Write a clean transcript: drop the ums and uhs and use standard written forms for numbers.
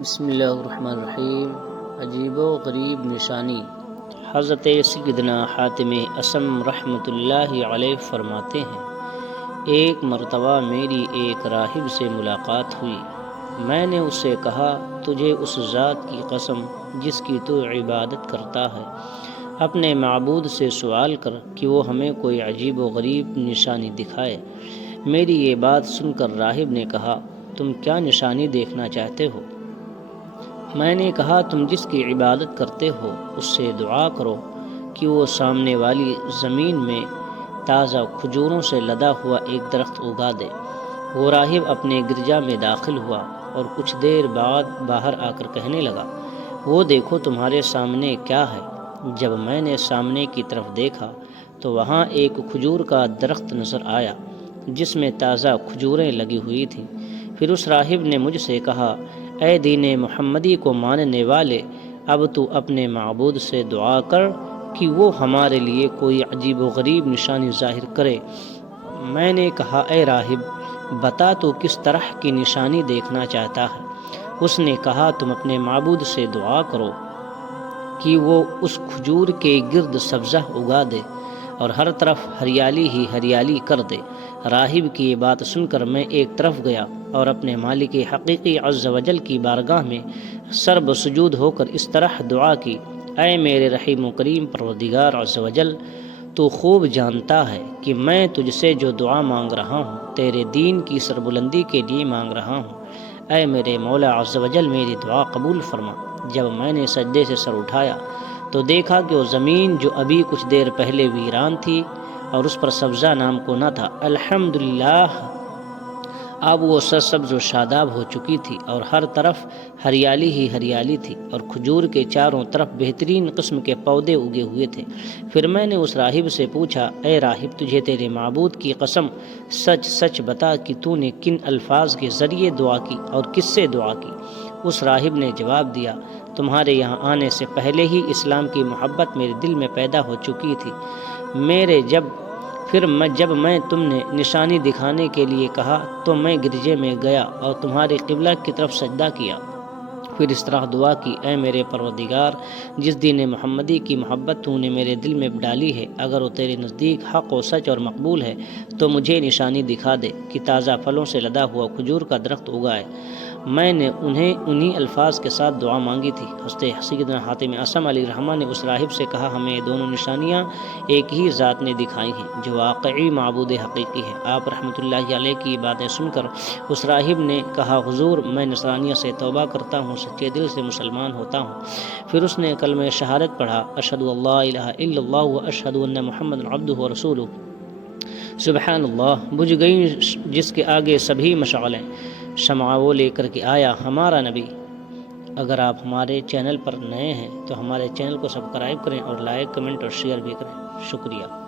بسم اللہ الرحمن الرحیم۔ عجیب و غریب نشانی۔ حضرت سیدنا حاتم اصم رحمۃ اللہ علیہ فرماتے ہیں، ایک مرتبہ میری ایک راہب سے ملاقات ہوئی۔ میں نے اس سے کہا، تجھے اس ذات کی قسم جس کی تو عبادت کرتا ہے، اپنے معبود سے سوال کر کہ وہ ہمیں کوئی عجیب و غریب نشانی دکھائے۔ میری یہ بات سن کر راہب نے کہا، تم کیا نشانی دیکھنا چاہتے ہو؟ میں نے کہا، تم جس کی عبادت کرتے ہو اس سے دعا کرو کہ وہ سامنے والی زمین میں تازہ کھجوروں سے لدا ہوا ایک درخت اگا دے۔ وہ راہب اپنے گرجا میں داخل ہوا اور کچھ دیر بعد باہر آ کر کہنے لگا، وہ دیکھو تمہارے سامنے کیا ہے؟ جب میں نے سامنے کی طرف دیکھا تو وہاں ایک کھجور کا درخت نظر آیا جس میں تازہ کھجوریں لگی ہوئی تھیں۔ پھر اس راہب نے مجھ سے کہا، اے دین محمدی کو ماننے والے، اب تو اپنے معبود سے دعا کر کہ وہ ہمارے لیے کوئی عجیب و غریب نشانی ظاہر کرے۔ میں نے کہا، اے راہب، بتا تو کس طرح کی نشانی دیکھنا چاہتا ہے؟ اس نے کہا، تم اپنے معبود سے دعا کرو کہ وہ اس کھجور کے گرد سبزہ اگا دے اور ہر طرف ہریالی ہی ہریالی کر دے۔ راہب کی یہ بات سن کر میں ایک طرف گیا اور اپنے مالک حقیقی عز و جل کی بارگاہ میں سر بسجود ہو کر اس طرح دعا کی، اے میرے رحیم و کریم پروردگار عز و جل، تو خوب جانتا ہے کہ میں تجھ سے جو دعا مانگ رہا ہوں تیرے دین کی سربلندی کے لیے مانگ رہا ہوں۔ اے میرے مولا عز و جل، میری دعا قبول فرما۔ جب میں نے سجدے سے سر اٹھایا تو دیکھا کہ وہ زمین جو ابھی کچھ دیر پہلے ویران تھی اور اس پر سبزہ نام کو نہ تھا، الحمدللہ اب وہ سرسبز و شاداب ہو چکی تھی اور ہر طرف ہریالی ہی ہریالی تھی اور کھجور کے چاروں طرف بہترین قسم کے پودے اگے ہوئے تھے۔ پھر میں نے اس راہب سے پوچھا، اے راہب، تجھے تیرے معبود کی قسم سچ سچ بتا کہ تو نے کن الفاظ کے ذریعے دعا کی اور کس سے دعا کی؟ اس راہب نے جواب دیا، تمہارے یہاں آنے سے پہلے ہی اسلام کی محبت میرے دل میں پیدا ہو چکی تھی۔ جب میں تم نے نشانی دکھانے کے لیے کہا تو میں گرجے میں گیا اور تمہارے قبلہ کی طرف سجدہ کیا۔ پھر اس طرح دعا کی، اے میرے پروردگار، جس دین محمدی کی محبت تو نے میرے دل میں ڈالی ہے، اگر وہ تیرے نزدیک حق و سچ اور مقبول ہے تو مجھے نشانی دکھا دے کہ تازہ پھلوں سے لدا ہوا کھجور کا درخت اگائے۔ میں نے انہی الفاظ کے ساتھ دعا مانگی تھی۔ حضرت سیدنا حاتم اصم علیہ الرحمہ نے اس راہب سے کہا، ہمیں یہ دونوں نشانیاں ایک ہی ذات نے دکھائی ہیں جو واقعی معبود حقیقی ہے۔ آپ رحمۃ اللہ علیہ کی باتیں سن کر اس راہب نے کہا، حضور، میں نصرانیت سے توبہ کرتا ہوں، سچے دل سے مسلمان ہوتا ہوں۔ پھر اس نے کلمہ شہادت پڑھا، اشہد ان لا الہ الا اللہ و اشہد ان محمد عبدہ و رسولہ۔ سبحان اللہ، بجھ گئی جس کے آگے سبھی مشعلیں، شمع وہ لے کر کے آیا ہمارا نبی۔ اگر آپ ہمارے چینل پر نئے ہیں تو ہمارے چینل کو سبسکرائب کریں اور لائک، کمنٹ اور شیئر بھی کریں۔ شکریہ۔